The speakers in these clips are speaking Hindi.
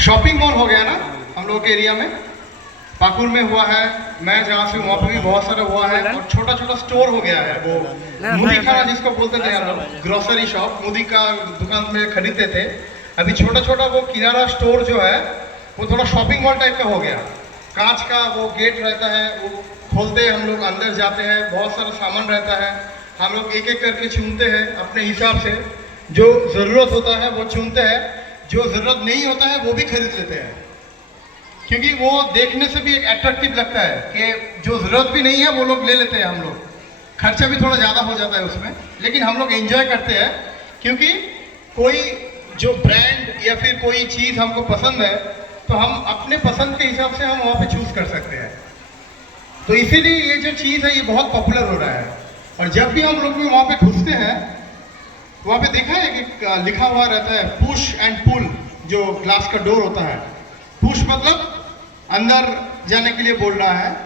शॉपिंग मॉल हो गया ना हम लोग के एरिया में, पाकुर में हुआ है, मैं जहाँ से वहाँ पे भी बहुत सारा हुआ है, और छोटा छोटा स्टोर हो गया है। वो मुदी खाना जिसको बोलते थे हम लोग, ग्रोसरी शॉप, मुदी का दुकान में खरीदते थे, अभी छोटा छोटा वो किराना स्टोर जो है वो थोड़ा शॉपिंग मॉल टाइप का हो गया। कांच का वो गेट रहता है, वो खोलते हैं हम लोग, अंदर जाते हैं, बहुत सारा सामान रहता है, हम लोग एक एक करके चुनते हैं अपने हिसाब से, जो ज़रूरत होता है वो चुनते हैं, जो ज़रूरत नहीं होता है वो भी खरीद लेते हैं, क्योंकि वो देखने से भी एक अट्रैक्टिव लगता है कि जो ज़रूरत भी नहीं है वो लोग ले लेते हैं हम लोग। खर्चा भी थोड़ा ज़्यादा हो जाता है उसमें, लेकिन हम लोग एंजॉय करते हैं, क्योंकि कोई जो ब्रांड या फिर कोई चीज़ हमको पसंद है तो हम अपने पसंद के हिसाब से हम वहाँ पे चूज़ कर सकते हैं। तो इसीलिए ये जो चीज़ है ये बहुत पॉपुलर हो रहा है। और जब भी हम लोग भी वहाँ पे घुसते हैं, वहाँ पे देखा है कि लिखा हुआ रहता है पुश एंड पुल, जो ग्लास का डोर होता है। पुश मतलब अंदर जाने के लिए बोल रहा है,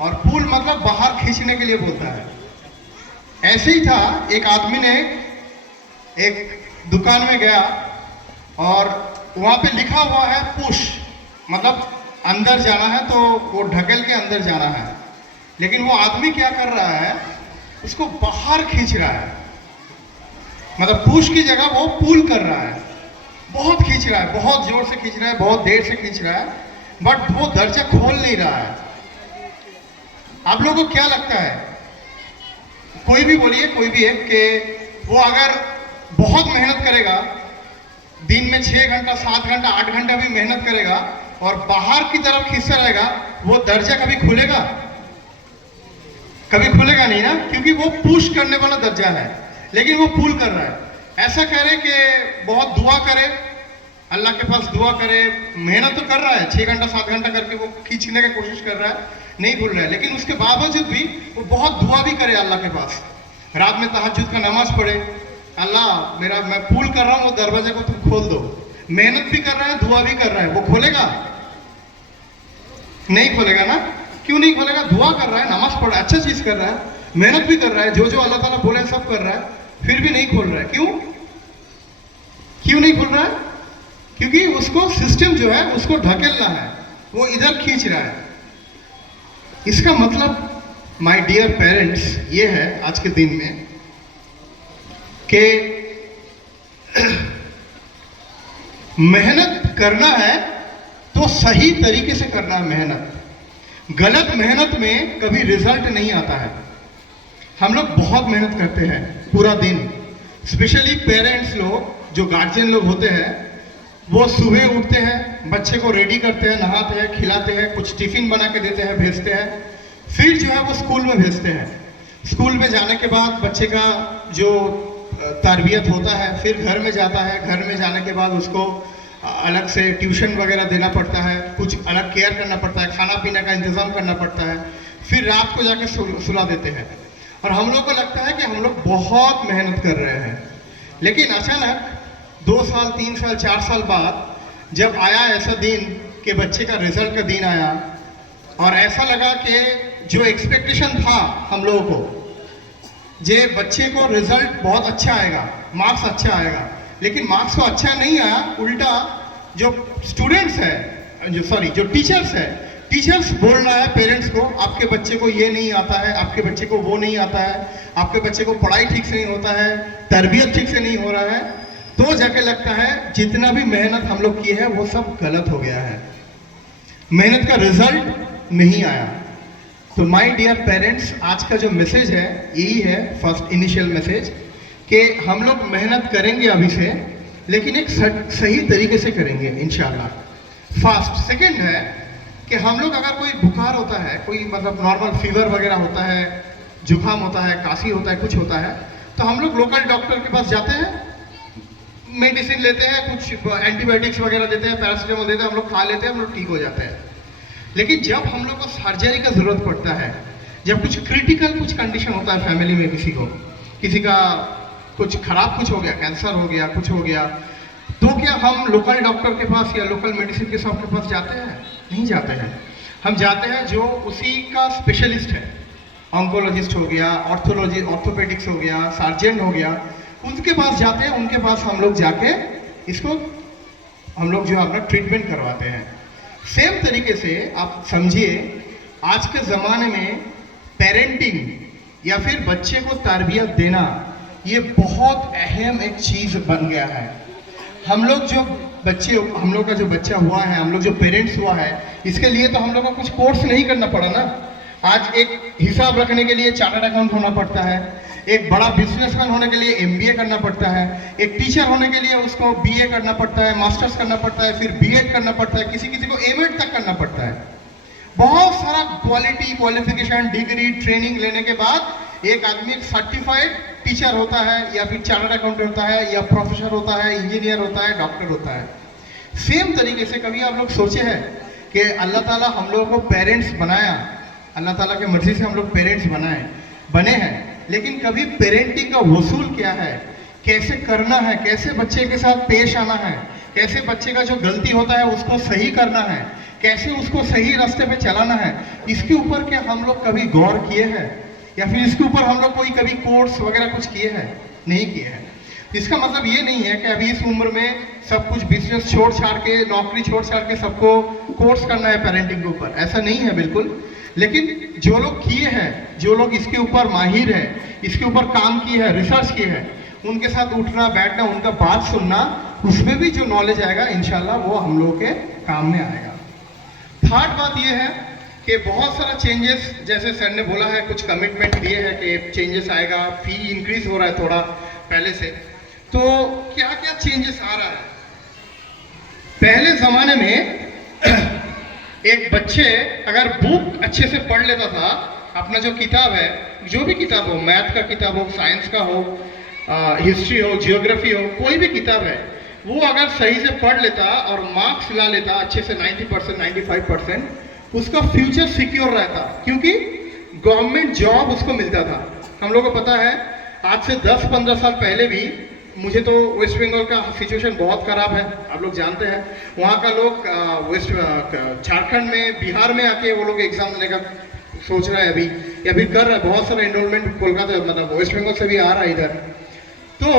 और पुल मतलब बाहर खींचने के लिए बोलता है। ऐसे ही था, एक आदमी ने एक दुकान में गया और वहाँ पे लिखा हुआ है पुश, मतलब अंदर जाना है, तो वो ढकेल के अंदर जाना है, लेकिन वो आदमी क्या कर रहा है, उसको बाहर खींच रहा है, मतलब पुश की जगह वो पुल कर रहा है, बहुत खींच रहा है, बहुत जोर से खींच रहा है, बहुत देर से खींच रहा है, बट वो दरजा खोल नहीं रहा है। आप लोगों को क्या लगता है, कोई भी बोलिए, कोई भी एक, कि वो अगर बहुत मेहनत करेगा, दिन में 6 घंटा 7 घंटा 8 घंटा भी मेहनत करेगा और बाहर की तरफ खींचता रहेगा, वो दरजा कभी खुलेगा? कभी खुलेगा नहीं ना, क्योंकि वो पुश करने वाला दरजा है, लेकिन वो पुल कर रहा है। ऐसा करे कि बहुत दुआ करे, अल्लाह के पास दुआ करे, मेहनत तो कर रहा है, 6 घंटा 7 घंटा करके वो खींचने की कोशिश कर रहा है, नहीं भूल रहा है, लेकिन उसके बावजूद भी वो बहुत दुआ भी करे अल्लाह के पास, रात में तहज्जुद का नमाज पढ़े, अल्लाह मेरा मैं पुल कर रहा हूँ, वो दरवाजे को तुम खोल दो। मेहनत भी कर रहा है, दुआ भी कर रहा है, वो खोलेगा? नहीं खोलेगा ना। क्यों नहीं खोलेगा? दुआ कर रहा है, नमाज पढ़ रहा है, अच्छा चीज कर रहा है, मेहनत भी कर रहा है, जो जो अल्लाह ताला बोले सब कर रहा है, फिर भी नहीं खोल रहा है। क्यों क्यों नहीं खोल रहा है? क्योंकि उसको सिस्टम जो है उसको ढकेलना है, वो इधर खींच रहा है। इसका मतलब माय डियर पेरेंट्स ये है आज के दिन में कि मेहनत करना है तो सही तरीके से करना है। मेहनत, गलत मेहनत में कभी रिजल्ट नहीं आता है। हम लोग बहुत मेहनत करते हैं पूरा दिन, स्पेशली पेरेंट्स लोग, जो गार्जियन लोग होते हैं, वो सुबह उठते हैं, बच्चे को रेडी करते हैं, नहाते हैं, खिलाते हैं, कुछ टिफिन बना के देते हैं, भेजते हैं, फिर जो है वो स्कूल में भेजते हैं। स्कूल में जाने के बाद बच्चे का जो तरबियत होता है, फिर घर में जाता है, घर में जाने के बाद उसको अलग से ट्यूशन वगैरह देना पड़ता है, कुछ अलग केयर करना पड़ता है, खाना पीने का इंतज़ाम करना पड़ता है, फिर रात को जाके सुला देते हैं। और हम लोग को लगता है कि हम लोग बहुत मेहनत कर रहे हैं, लेकिन अचानक 2 साल 3 साल 4 साल बाद जब आया ऐसा दिन कि बच्चे का रिजल्ट का दिन आया, और ऐसा लगा कि जो एक्सपेक्टेशन था हम लोगों को, जे बच्चे को रिजल्ट बहुत अच्छा आएगा, मार्क्स अच्छा आएगा, लेकिन मार्क्स तो अच्छा नहीं आया, उल्टा जो स्टूडेंट्स है, जो टीचर्स है, टीचर्स बोल रहा है पेरेंट्स को, आपके बच्चे को ये नहीं आता है, आपके बच्चे को वो नहीं आता है, आपके बच्चे को पढ़ाई ठीक से नहीं होता है, तरबियत ठीक से नहीं हो रहा है। तो जाके लगता है जितना भी मेहनत हम लोग किए हैं वो सब गलत हो गया है, मेहनत का रिजल्ट नहीं आया। तो माय डियर पेरेंट्स, आज का जो मैसेज है यही है, फर्स्ट इनिशियल मैसेज, कि हम लोग मेहनत करेंगे अभी से, लेकिन एक सही तरीके से करेंगे इंशाल्लाह। फर्स्ट। सेकंड है कि हम लोग अगर कोई बुखार होता है, कोई मतलब नॉर्मल फीवर वगैरह होता है, जुकाम होता है, काशी होता है, कुछ होता है, तो हम लोग लोकल डॉक्टर के पास जाते हैं, मेडिसिन लेते हैं, कुछ एंटीबायोटिक्स वगैरह देते हैं, पैरासीटामोल देते हैं, हम लोग खा लेते हैं, हम लोग ठीक हो जाते हैं। लेकिन जब हम लोग को सर्जरी का जरूरत पड़ता है, जब कुछ क्रिटिकल कुछ कंडीशन होता है फैमिली में, किसी का कुछ खराब कुछ हो गया, कैंसर हो गया, कुछ हो गया, तो क्या हम लोकल डॉक्टर के पास या लोकल मेडिसिन के शॉप के पास जाते हैं? नहीं जाते हैं। हम जाते हैं जो उसी का स्पेशलिस्ट है, ऑन्कोलॉजिस्ट हो गया, ऑर्थोपेडिक्स हो गया, सर्जन हो गया, उनके पास जाते हैं, उनके पास हम लोग जाके इसको हम लोग जो है अपना ट्रीटमेंट करवाते हैं। सेम तरीके से आप समझिए, आज के ज़माने में पेरेंटिंग या फिर बच्चे को तरबियत देना ये बहुत अहम एक चीज़ बन गया है। हम लोग का जो बच्चा हुआ है, हम लोग जो पेरेंट्स हुआ है, इसके लिए तो हम लोग को कुछ कोर्स नहीं करना पड़ा ना। आज एक हिसाब रखने के लिए चार्टर्ड अकाउंट होना पड़ता है, एक बड़ा बिजनेसमैन होने के लिए एमबीए करना पड़ता है, एक टीचर होने के लिए उसको बीए करना पड़ता है, मास्टर्स करना पड़ता है, फिर बीएड करना पड़ता है, किसी किसी को एमएड तक करना पड़ता है। बहुत सारा क्वालिफिकेशन, डिग्री, ट्रेनिंग लेने के बाद एक आदमी एक सर्टिफाइड टीचर होता है, या फिर चार्टर्ड अकाउंटेंट होता है, या प्रोफेसर होता है, इंजीनियर होता है, डॉक्टर होता है। सेम तरीके से कभी आप लोग सोचे हैं कि अल्लाह ताला हम लोगों को पेरेंट्स बनाया, अल्लाह ताला की मर्जी से हम लोग पेरेंट्स बने हैं, लेकिन कभी पेरेंटिंग का वसूल क्या है, कैसे करना है, कैसे बच्चे के साथ पेश आना है, कैसे बच्चे का जो गलती होता है उसको सही करना है, कैसे उसको सही रास्ते पे चलाना है, इसके ऊपर क्या हम लोग कभी गौर किए हैं? या फिर इसके ऊपर हम लोग कोई कभी कोर्स वगैरह कुछ किए हैं? नहीं किए हैं। इसका मतलब ये नहीं है कि अभी इस उम्र में सब कुछ बिजनेस छोड़ छाड़ के, नौकरी छोड़ छाड़ के सबको कोर्स करना है पेरेंटिंग के ऊपर, ऐसा नहीं है बिल्कुल। लेकिन जो लोग किए हैं, जो लोग इसके ऊपर माहिर है, इसके ऊपर काम किए हैं, रिसर्च किए हैं, उनके साथ उठना बैठना, उनका बात सुनना, उसमें भी जो नॉलेज आएगा इंशाल्लाह वो हम लोगों के काम में आएगा। थर्ड बात ये है कि बहुत सारा चेंजेस, जैसे सर ने बोला है, कुछ कमिटमेंट दिए हैं कि चेंजेस आएगा, फी इंक्रीज हो रहा है थोड़ा पहले से, तो क्या क्या चेंजेस आ रहा है? पहले ज़माने में एक बच्चे अगर बुक अच्छे से पढ़ लेता था, अपना जो किताब है, जो भी किताब हो, मैथ का किताब हो, साइंस का हो, हिस्ट्री हो, जियोग्राफी हो, कोई भी किताब है, वो अगर सही से पढ़ लेता और मार्क्स ला लेता अच्छे से 90%, 95%, उसका फ्यूचर सिक्योर रहता, क्योंकि गवर्नमेंट जॉब उसको मिलता था। हम लोगों को पता है, आज से 10-15 साल पहले भी, मुझे तो वेस्ट बंगाल का सिचुएशन बहुत ख़राब है, आप लोग जानते हैं। वहाँ का लोग झारखंड में, बिहार में आके वो लोग एग्ज़ाम देने का सोच रहा है अभी, या फिर कर रहा है। बहुत सारा एनरोलमेंट कोलकाता, मतलब वेस्ट बंगाल से भी आ रहा है इधर। तो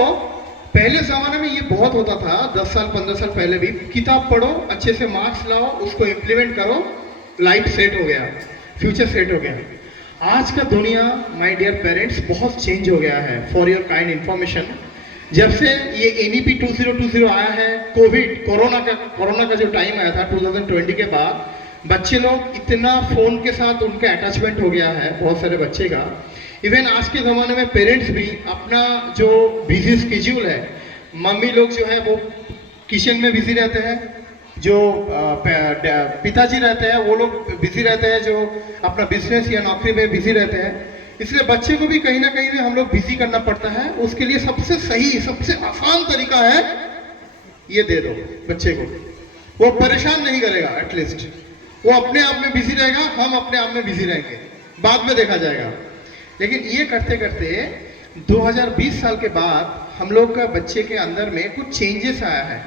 पहले ज़माने में ये बहुत होता था, 10 साल 15 साल पहले भी, किताब पढ़ो, अच्छे से मार्क्स लाओ, उसको इम्प्लीमेंट करो, लाइफ सेट हो गया, फ्यूचर सेट हो गया। आज का दुनिया, माय डियर पेरेंट्स, बहुत चेंज हो गया है। फॉर योर काइंड इन्फॉर्मेशन, जब से ये NEP 2020 आया है, कोरोना का जो टाइम आया था 2020 के बाद, बच्चे लोग इतना फ़ोन के साथ उनका अटैचमेंट हो गया है, बहुत सारे बच्चे का। इवन आज के ज़माने में पेरेंट्स भी अपना जो बिजी स्केड्यूल है, मम्मी लोग जो है वो किचन में बिजी रहते हैं, जो पिताजी रहते हैं वो लोग बिजी रहते हैं, जो अपना बिजनेस या नौकरी में बिजी रहते हैं। इसलिए बच्चे को भी कहीं ना कहीं हम लोग बिजी करना पड़ता है। उसके लिए सबसे सही, सबसे आसान तरीका है, ये दे दो बच्चे को, वो परेशान नहीं करेगा, एटलीस्ट वो अपने आप में बिजी रहेगा, हम अपने आप में बिजी रहेंगे, बाद में देखा जाएगा। लेकिन ये करते करते 2020 साल के बाद हम लोग का बच्चे के अंदर में कुछ चेंजेस आया है।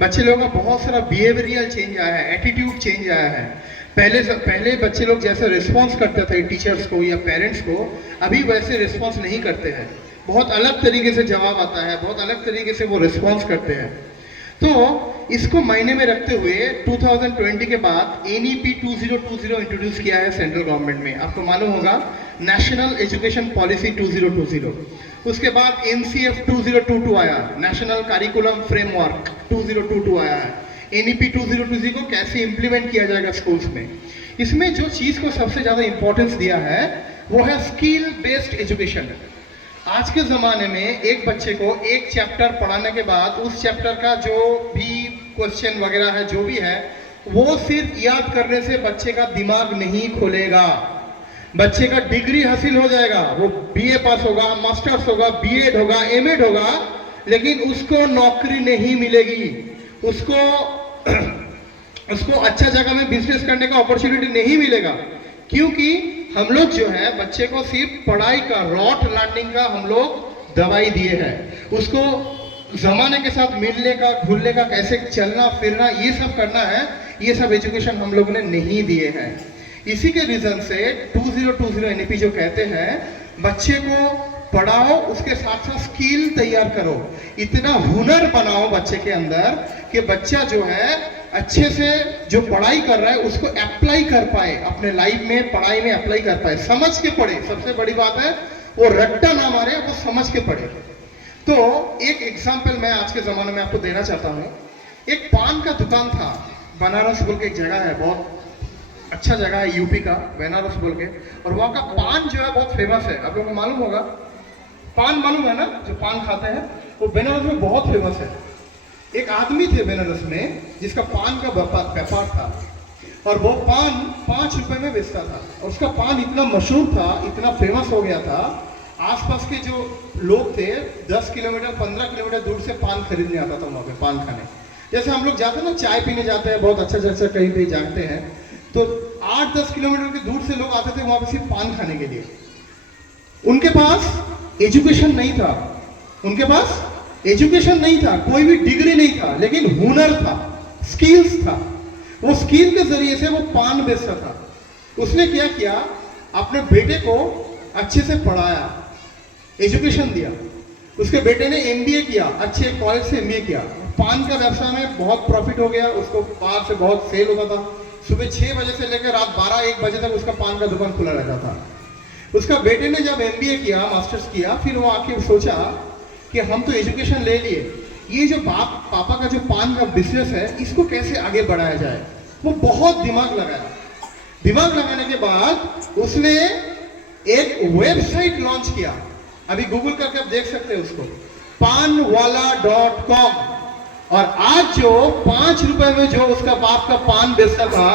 बच्चे लोगों का बहुत सारा बिहेवियरल चेंज आया है, एटीट्यूड चेंज आया है। पहले बच्चे लोग जैसे रिस्पॉन्स करते थे टीचर्स को या पेरेंट्स को, अभी वैसे रिस्पॉन्स नहीं करते हैं। बहुत अलग तरीके से जवाब आता है, बहुत अलग तरीके से वो रिस्पॉन्स करते हैं। तो इसको मायने में रखते हुए 2020 के बाद NEP 2020 इंट्रोड्यूस किया है सेंट्रल गवर्नमेंट में। आपको मालूम होगा, नेशनल एजुकेशन पॉलिसी 2020। उसके बाद NCF 2022 आया, नेशनल करिकुलम फ्रेमवर्क 2022 आया है। NEP 2020 को कैसे इम्प्लीमेंट किया जाएगा स्कूल्स में। इसमें जो चीज़ को सबसे ज़्यादा इंपॉर्टेंस दिया है वो है स्किल बेस्ड एजुकेशन। आज के ज़माने में एक बच्चे को एक चैप्टर पढ़ाने के बाद उस चैप्टर का जो भी क्वेश्चन वगैरह है, जो भी है, वो सिर्फ याद करने से बच्चे का दिमाग नहीं खोलेगा। बच्चे का डिग्री हासिल हो जाएगा, वो BA पास होगा, मास्टर्स होगा, BEd होगा, MEd होगा, लेकिन उसको नौकरी नहीं मिलेगी, उसको अच्छा जगह में बिजनेस करने का अपॉर्चुनिटी नहीं मिलेगा। क्योंकि हम लोग जो है बच्चे को सिर्फ पढ़ाई का, रॉट लर्निंग का हम लोग दवाई दिए हैं। उसको जमाने के साथ मिलने का, घुलने का, कैसे चलना फिरना, ये सब करना है, ये सब एजुकेशन हम लोगों ने नहीं दिए हैं। इसी के रीजन से 2020 NEP जो कहते हैं, बच्चे को पढ़ाओ, उसके साथ साथ स्किल तैयार करो, इतना हुनर बनाओ बच्चे के अंदर कि बच्चा जो है अच्छे से जो पढ़ाई कर रहा है उसको अप्लाई कर पाए, अपने लाइफ में पढ़ाई में अप्लाई कर पाए, समझ के पढ़े। सबसे बड़ी बात है वो रट्टा ना मारे, वो समझ के पढ़े। तो एक एग्जाम्पल मैं आज के ज़माने में आपको देना चाहता हूँ। एक पान का दुकान था, बनारस बोल के एक जगह है, बहुत अच्छा जगह है यूपी का, बनारस बोल के, और वहाँ का पान जो है बहुत फेमस है। आप लोगों को मालूम होगा, पान मालूम है ना, जो पान खाते हैं वो बनारस में बहुत फेमस है। एक आदमी थे बनारस में जिसका पान का व्यापार था, और वो पान 5 रुपए में बेचता था, और उसका पान इतना मशहूर था, इतना फेमस हो गया था, आसपास के जो लोग थे 10 किलोमीटर 15 किलोमीटर दूर से पान खरीदने आता था वहाँ पे पान खाने। जैसे हम लोग जाते हैं ना, चाय पीने जाते हैं, बहुत अच्छा कहीं पे जाते हैं, तो 8-10 किलोमीटर के दूर से लोग आते थे वहाँ पे सिर्फ पान खाने के लिए। उनके पास एजुकेशन नहीं था, उनके पास एजुकेशन नहीं था, कोई भी डिग्री नहीं था, लेकिन हुनर था, स्किल्स था। वो स्किल के जरिए से वो पान बेचता था। उसने क्या किया, अपने बेटे को अच्छे से पढ़ाया, एजुकेशन दिया। उसके बेटे ने एमबीए किया, अच्छे कॉलेज से एमबीए किया। पान का व्यवसाय में बहुत प्रॉफिट हो गया, उसको बाहर से बहुत सेल होता था। सुबह 6 बजे से लेकर रात 12-1 बजे तक उसका पान का दुकान खुला रहता था। उसका बेटे ने जब एमबीए किया, मास्टर्स किया, फिर वो आके सोचा कि हम तो एजुकेशन ले लिए, ये जो पापा का जो पान का बिजनेस है इसको कैसे आगे बढ़ाया जाए। वो बहुत दिमाग लगाया। दिमाग लगाने के बाद उसने एक वेबसाइट लॉन्च किया। अभी गूगल करके आप देख सकते हैं उसको, panwala.com। और आज जो 5 रुपए में जो उसका बाप का पान बेचता था,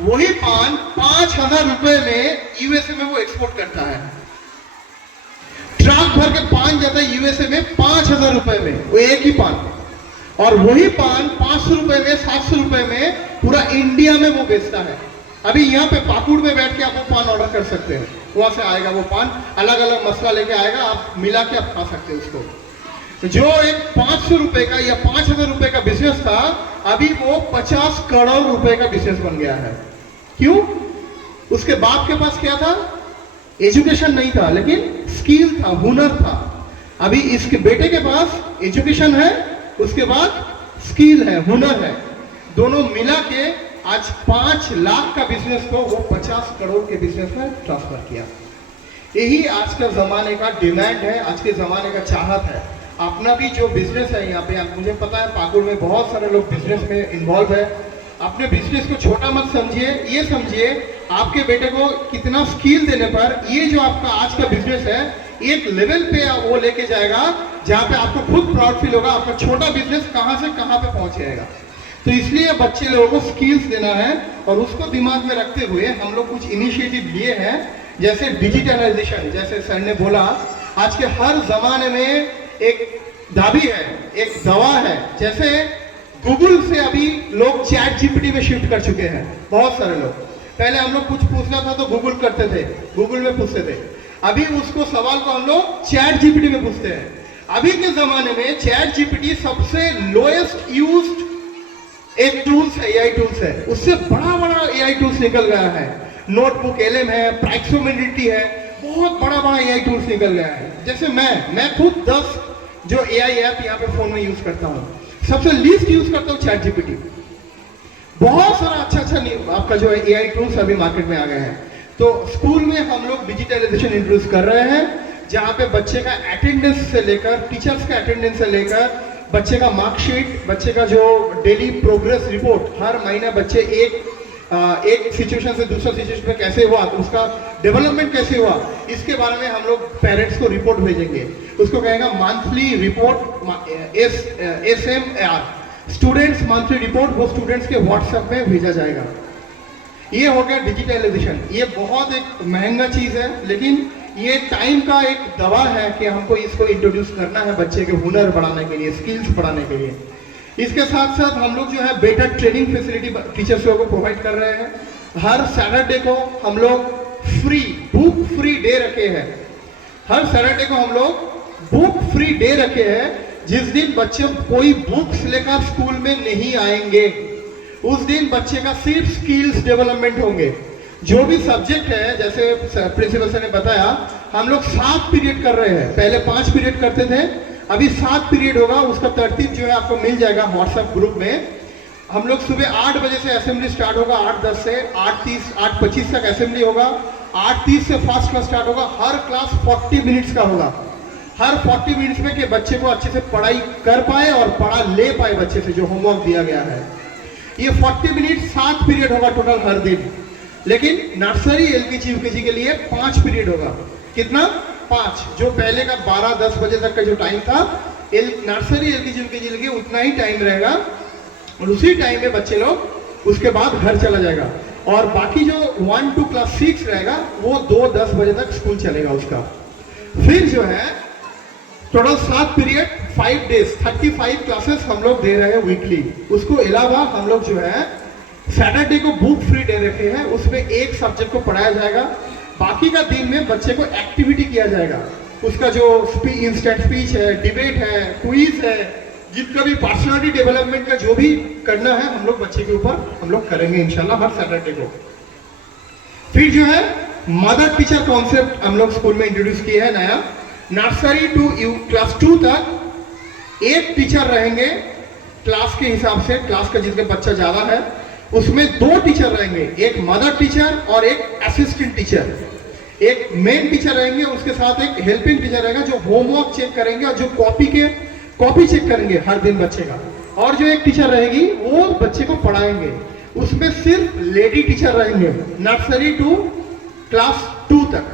वही पान 5000 रुपए में यूएसए में वो एक्सपोर्ट करता है। ट्रक भर के पान जाता है यूएसए में 5000 रुपए में, वो एक ही पान। और वही पान 500 रुपए में 700 रुपए में पूरा इंडिया में वो बेचता है। अभी यहाँ पे पाकुड़ में बैठ के आप वो पान ऑर्डर कर सकते हैं, वहां से आएगा वो पान, अलग अलग मसला लेके आएगा, आप मिला के आप खा सकते हैं उसको। तो जो एक 500 रुपए का या 5000 रुपए का बिजनेस था, अभी वो 50 करोड़ रुपए का बिजनेस बन गया है। क्यों? उसके बाप के पास क्या था? एजुकेशन नहीं था, लेकिन स्किल था, हुनर था। अभी इसके बेटे के पास एजुकेशन है, उसके बाद स्किल है, हुनर है, दोनों मिला के आज 5 लाख का बिजनेस को वो 50 करोड़ के बिजनेस में ट्रांसफर किया। यही आज का जमाने का डिमांड है, आज के जमाने का चाहत है। अपना भी जो बिजनेस है यहाँ पे, मुझे पता है पाकुड़ में बहुत सारे लोग बिजनेस में इन्वॉल्व है। अपने बिजनेस को छोटा मत समझिए, ये समझिए आपके बेटे को कितना स्किल देने पर ये जो आपका आज का बिजनेस है एक लेवल पे वो लेके जाएगा जहाँ पे आपको खुद प्राउड फील होगा, आपका छोटा बिजनेस कहाँ से कहाँ पे पहुंच जाएगा। तो इसलिए बच्चे लोगों को स्किल्स देना है, और उसको दिमाग में रखते हुए हम लोग कुछ इनिशिएटिव लिए हैं, जैसे डिजिटलाइजेशन। जैसे सर ने बोला, आज के हर जमाने में एक दाबी है, एक दवा है। जैसे गूगल से अभी लोग चैट जीपीटी में शिफ्ट कर चुके हैं, बहुत सारे लोग। पहले हम लोग कुछ पूछना था तो गूगल करते थे, गूगल में पूछते थे, अभी उसको सवाल को हम लोग चैट जीपीटी में पूछते हैं। अभी के जमाने में चैट जीपीटी सबसे लोएस्ट यूज्ड एक टूल्स है, एआई टूल्स है। उससे बड़ा बड़ा एआई टूल्स निकल गया है, नोटबुक एलएम है, प्राइक्सोमेडिटी है, बहुत बड़ा बड़ा एआई टूल्स निकल गया है। जैसे मैं खुद 10 जो एआई ऐप यहाँ पे फोन में यूज करता हूँ, सबसे लीस्ट यूज करता हूँ चैट जीपीटी। बहुत सारा अच्छा आपका जो है एआई टूल्स अभी मार्केट में आ गए हैं। तो स्कूल में हम लोग डिजिटलाइजेशन इंट्रोड्यूस कर रहे हैं, जहाँ पे बच्चे का अटेंडेंस से लेकर, टीचर्स का अटेंडेंस से लेकर, बच्चे का मार्कशीट, बच्चे का जो डेली प्रोग्रेस रिपोर्ट, हर महीने बच्चे एक सिचुएशन से दूसरा सिचुएशन में कैसे हुआ, तो उसका डेवलपमेंट कैसे हुआ, इसके बारे में हम लोग पेरेंट्स को रिपोर्ट भेजेंगे। उसको कहेगा monthly report, SMR, students monthly report, वो स्टूडेंट्स के व्हाट्सएप में भेजा जाएगा। ये हो गया डिजिटलाइजेशन। ये बहुत एक महंगा चीज है, लेकिन ये टाइम का एक दवा है कि हमको इसको इंट्रोड्यूस करना है बच्चे के हुनर बढ़ाने के लिए, स्किल्स बढ़ाने के लिए। इसके साथ साथ हम लोग जो है बेटर ट्रेनिंग फैसिलिटी टीचर्स को प्रोवाइड कर रहे हैं। हर सैटरडे को हम लोग बुक फ्री डे रखे हैं। हर सैटरडे को हम लोग बुक फ्री डे रखे हैं, जिस दिन बच्चे कोई बुक्स लेकर स्कूल में नहीं आएंगे। उस दिन बच्चे का सिर्फ स्किल्स डेवलपमेंट होंगे। जो भी सब्जेक्ट है, जैसे प्रिंसिपल सर ने बताया, हम लोग 7 पीरियड कर रहे हैं। पहले 5 पीरियड करते थे, अभी 7 पीरियड होगा, उसका तरतीब जो है आपको मिल जाएगा व्हाट्सएप ग्रुप में। हम लोग सुबह 8 बजे से असेंबली स्टार्ट होगा, 8:10 से 8:30 8:25 तक असेंबली होगा। 8:30 से फर्स्ट क्लास स्टार्ट होगा। हर क्लास 40 मिनट्स का होगा। हर 40 मिनट्स में कि बच्चे को अच्छे से पढ़ाई कर पाए और पढ़ा ले पाए बच्चे से जो होमवर्क दिया गया है। ये 40 मिनट 7 पीरियड होगा टोटल हर दिन। लेकिन नर्सरी एलकेजी यूकेजी के लिए 5 पीरियड होगा। कितना? 5। जो पहले का 12-10 बजे तक का जो टाइम था, नर्सरी एलकेजी यूकेजी के लिए उतना ही टाइम रहेगा और उसी टाइम में बच्चे लोग उसके बाद घर चला जाएगा। और बाकी जो 1 to क्लास 6 रहेगा वो 2-10 बजे तक स्कूल चलेगा उसका। फिर जो है टोटल 7 पीरियड 5 डेज 35 क्लासेस हम लोग दे रहे हैं वीकली। उसको अलावा हम लोग जो है सैटरडे को बुक फ्री डे रखे हैं, उसमें एक सब्जेक्ट को पढ़ाया जाएगा। बाकी का दिन में बच्चे को एक्टिविटी किया जाएगा। उसका जो इंस्टेंट स्पीच है, डिबेट है, क्विज है, जितना भी पर्सनालिटी डेवलपमेंट का जो भी करना है हम लोग बच्चे के ऊपर हम लोग करेंगे इंशाल्लाह हर सैटरडे को। फिर जो है मदर टीचर कॉन्सेप्ट हम लोग स्कूल में इंट्रोड्यूस किया है नया। नर्सरी टू क्लास 2 तक एक टीचर रहेंगे क्लास के हिसाब से, क्लास का जिसका बच्चा ज्यादा है उसमें 2 टीचर रहेंगे, एक मदर टीचर और एक असिस्टेंट टीचर। एक मेन टीचर रहेंगे, उसके साथ एक हेल्पिंग टीचर रहेगा जो होमवर्क चेक करेंगे और जो कॉपी चेक करेंगे हर दिन बच्चे का। और जो एक टीचर रहेगी वो बच्चे को पढ़ाएंगे। उसमें सिर्फ लेडी टीचर रहेंगे नर्सरी टू क्लास 2 तक।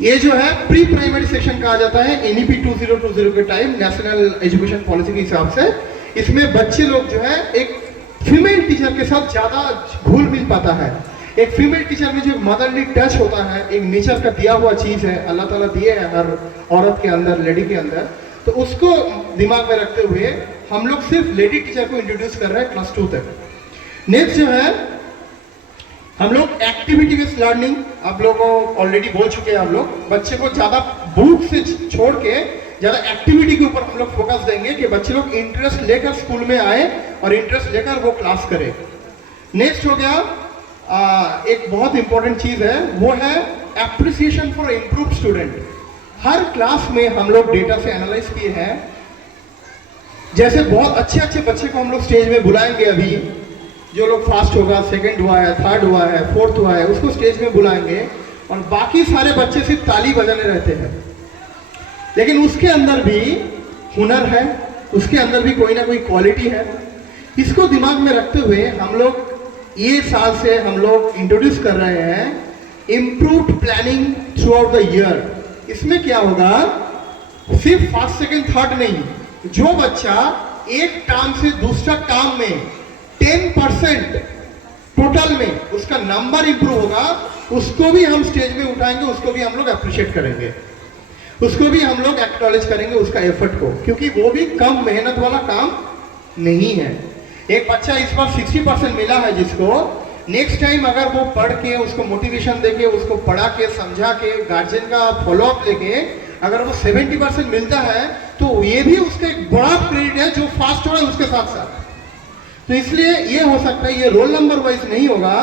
ये जो है प्री प्राइमरी सेक्शन कहा जाता है एनईपी 2020 के टाइम, नेशनल एजुकेशन पॉलिसी के हिसाब से। इसमें बच्चे लोग जो है एक फीमेल टीचर के साथ ज्यादा घुल मिल पाता है। एक फीमेल टीचर में जो मदरली टच होता है, एक नेचर का दिया हुआ चीज है, अल्लाह ताला दिए है हर औरत के अंदर, लेडी के अंदर, तो उसको दिमाग में रखते हुए हम लोग सिर्फ लेडी टीचर को इंट्रोड्यूस कर रहे हैं क्लास 2 तक। नेक्स्ट जो है हम लोग एक्टिविटी बेस्ड लर्निंग, आप लोगों को ऑलरेडी बोल चुके हैं, हम लोग बच्चे को ज्यादा बुक से छोड़ के ज्यादा एक्टिविटी के ऊपर हम लोग फोकस देंगे कि बच्चे लोग इंटरेस्ट लेकर स्कूल में आए और इंटरेस्ट लेकर वो क्लास करें। नेक्स्ट हो गया एक बहुत इंपॉर्टेंट चीज है, वो है appreciation for improve student. Her class में हम लोग डेटा से एनालाइज किए हैं, जैसे बहुत अच्छे अच्छे बच्चे को हम लोग स्टेज में बुलाएंगे। अभी जो लोग फास्ट होगा, सेकंड हुआ है, थर्ड हुआ है, फोर्थ हुआ है, उसको स्टेज में बुलाएंगे और बाकी सारे बच्चे सिर्फ ताली बजाने रहते हैं। लेकिन उसके अंदर भी हुनर है, उसके अंदर भी कोई ना कोई क्वालिटी है। इसको दिमाग में रखते हुए हम लोग ये साल से हम लोग इंट्रोड्यूस कर रहे हैं improved planning through out the year. इसमें क्या होगा, सिर्फ फर्स्ट सेकंड थर्ड नहीं, जो बच्चा एक टर्म से दूसरा टर्म में 10% टोटल में उसका नंबर इंप्रूव होगा, उसको भी हम स्टेज में उठाएंगे, उसको भी हम लोग अप्रिशिएट करेंगे, उसको भी हम लोग एक्नॉलेज करेंगे उसका एफर्ट को, क्योंकि वो भी कम मेहनत वाला काम नहीं है। एक बच्चा इस बार 60% मिला है जिसको, नेक्स्ट टाइम अगर वो पढ़ के उसको मोटिवेशन देके, उसको पढ़ा के समझा के गार्जियन का फॉलोअप लेके अगर वो 70% मिलता है तो ये भी उसका एक बड़ा क्रेडिट है जो फास्ट हो रहा है उसके साथ साथ। तो इसलिए ये हो सकता है ये रोल नंबर वाइज नहीं होगा,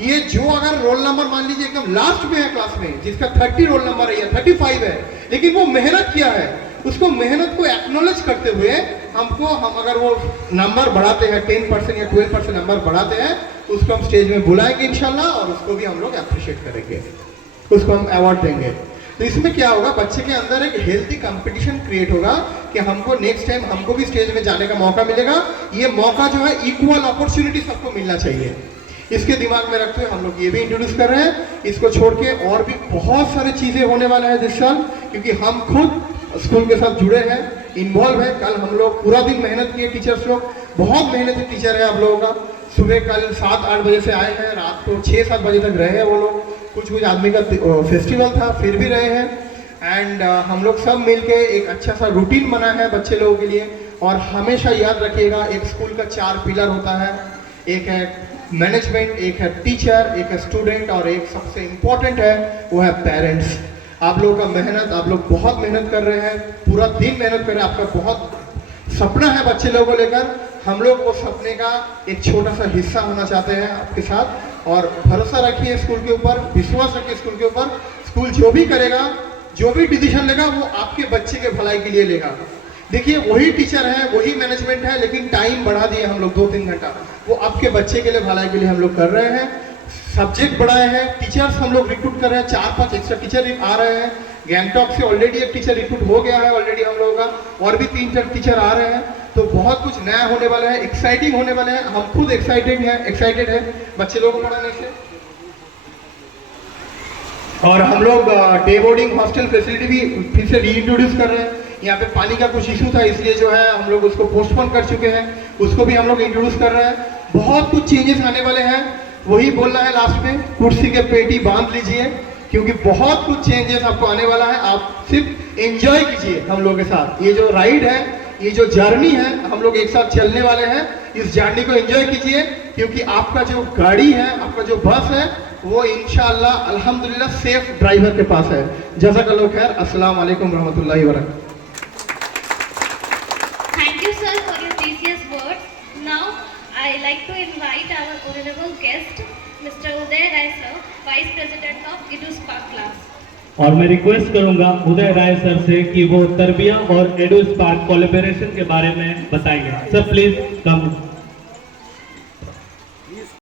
ये जो अगर रोल नंबर मान लीजिए एकदम लास्ट में है क्लास में, जिसका 30 रोल नंबर है या 35 है, लेकिन वो मेहनत किया है, उसको मेहनत को एक्नॉलेज करते हुए हम अगर वो नंबर बढ़ाते हैं 10% या 12% नंबर बढ़ाते हैं, उसको हम स्टेज में बुलाएंगे इंशाल्लाह और उसको भी हम लोग अप्रिशिएट करेंगे, उसको हम अवार्ड देंगे। तो इसमें क्या होगा, बच्चे के अंदर एक हेल्थी कंपटीशन क्रिएट होगा कि हमको नेक्स्ट टाइम हमको भी स्टेज में जाने का मौका मिलेगा। ये मौका जो है इक्वल अपॉर्चुनिटी सबको मिलना चाहिए, इसके दिमाग में रखते हुए हम लोग ये भी इंट्रोड्यूस कर रहे हैं। इसको छोड़ के और भी बहुत सारी चीजें होने वाला है इस साल, क्योंकि हम खुद स्कूल के साथ जुड़े हैं, इन्वॉल्व है। कल हम लोग पूरा दिन मेहनत किए, टीचर्स लोग बहुत मेहनती टीचर है आप लोगों का। सुबह कल 7-8 बजे से आए हैं, रात को 6-7 बजे तक रहे हैं वो लोग। कुछ आदमी का फेस्टिवल था फिर भी रहे हैं। एंड हम लोग सब मिलके एक अच्छा सा रूटीन बना है बच्चे लोगों के लिए। और हमेशा याद रखिएगा, एक स्कूल का 4 पिलर होता है, एक है मैनेजमेंट, एक है टीचर, एक है स्टूडेंट और एक सबसे इम्पोर्टेंट है वो है पेरेंट्स। आप लोगों का मेहनत, आप लोग बहुत मेहनत कर रहे हैं, पूरा दिन मेहनत कर रहे हैं, आपका बहुत सपना है बच्चे लोगों को लेकर। हम लोग वो सपने का एक छोटा सा हिस्सा होना चाहते हैं आपके साथ। और भरोसा रखिए स्कूल के ऊपर, विश्वास रखिए स्कूल के ऊपर। स्कूल जो भी करेगा, जो भी डिसीजन लेगा वो आपके बच्चे के भलाई के लिए लेगा। देखिए वही टीचर है, वही मैनेजमेंट है, लेकिन टाइम बढ़ा दिए हम लोग 2-3 घंटा। वो आपके बच्चे के लिए भलाई के लिए हम लोग कर रहे हैं। सब्जेक्ट बढ़ाए हैं, टीचर्स हम लोग रिक्रूट कर रहे हैं, 4-5 एक्स्ट्रा टीचर आ रहे हैं। गैंगटॉक से ऑलरेडी एक टीचर रिक्रूट हो गया है ऑलरेडी हम लोगों का, और भी 3-4 टीचर आ रहे हैं। तो बहुत कुछ नया होने वाला है, एक्साइटिंग होने वाला है। हम खुद एक्साइटेड है बच्चे लोगों को पढ़ाने से। और हम लोग डे बोर्डिंग हॉस्टल फैसिलिटी भी फिर से रीइंट्रोड्यूस कर रहे हैं। यहाँ पे पानी का कुछ इशू था, इसलिए जो है हम लोग उसको पोस्टपोन कर चुके हैं, उसको भी हम लोग इंट्रोड्यूस कर रहे हैं। बहुत कुछ चेंजेस आने वाले हैं। वही बोलना है लास्ट में, कुर्सी के पेटी बांध लीजिए, क्योंकि बहुत कुछ चेंजेस आपको आने वाला है। आप सिर्फ एंजॉय कीजिए हम लोग के साथ। ये जो राइड है, ये जो जर्नी है, हम लोग एक साथ चलने वाले हैं। इस जर्नी को एंजॉय कीजिए, क्योंकि आपका जो गाड़ी है, आपका जो बस है, वो इंशाअल्लाह अल्हम्दुलिल्लाह सेफ ड्राइवर के पास है। जज़ाकल्लाहु खैर। अस्सलाम वालेकुम रहमतुल्लाहि व बरकातहू। Thank you, sir, for your precious words. Now, I like to invite our honorable guest, Mr. Uday Rai, sir, Vice President of EduSpark class. और मैं रिक्वेस्ट करूंगा उदय राय सर से कि वो तरबिया और एडुस्पार्क कोलैबोरेशन के बारे में बताएंगे। Sir please come.